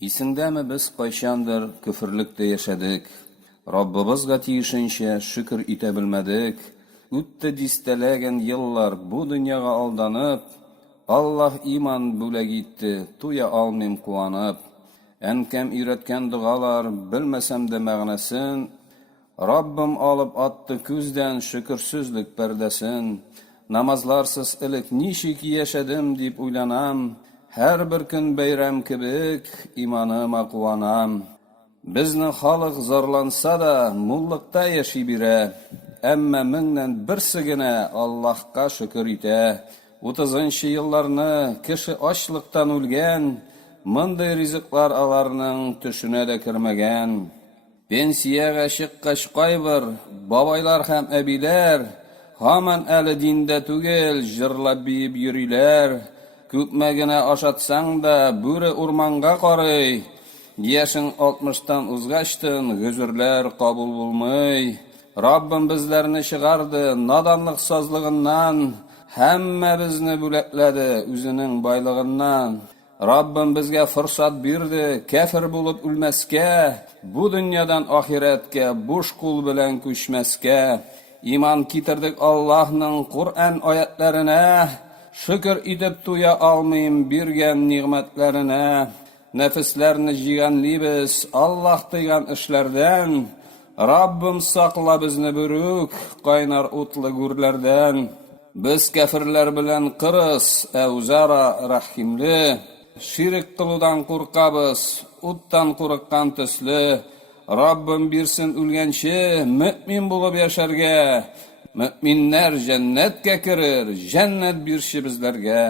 Исеңдәме без кайчандыр күферлектә яшәдек, Раббыбызга тиешенчә шөкер итә белмәдек, үтте дистәләгән еллар бу дөньяга алданып, Аллаһ иман бүләк итте, туя алмыйм куанып. Әнкәм өйрәткән дугалар, белмәсәм дә мәгънәсен, Раббым алып атты күздән шөкерсезлек пәрдәсен. Намазларсыз элек ничек яшәдем дип уйланам, һәр бер көн бәйрәм кебек иманыма куанам. Безнең халык зарланса да, муллыкта яши бирә, әмма меңнән берсе генә Аллаһка шөкер итә. 30-нчы елларны кеше ачлыктан үлгән, мондый ризыклар аларның төшенә дә кермәгән. Пенсиягә чыккач кайбер бабайлар һәм әбиләр һаман әле диндә түгел, җырлап биеп йөриләр. Күпме генә ашатсаң да бүре урманга карый, яшең 60-тан узгачтын гөзерләр кабул булмый. Раббым безләрне чыгарды наданлык сазлыгыннан, һәммәбезне бүләкләде үзенең байлыгыннан. Раббым безгә форсат бирде, кафир булып үлмәскә, бу дөньядан ахирәткә буш кул белән күчмәскә. Иман китердек Аллаһның Кур'ан аятларына, шөкер итеп туя алмыйм биргән нигъмәтләренә. Нәфесләрне җиганлыбыз Аллаһ тыйган эшләрдән, Раббым сакла безне бүрүк кайнар утлы гүрләрдән. Без кафирләр белән кырыс, әүзара рәхимле, ширк кылудан куркабыз, уттан курыккан төсле. Раббым бирсен үлгәнче мөэмин булып яшәргә, мөэминнәр җәннәткә керер, җәннәт бирче безләргә.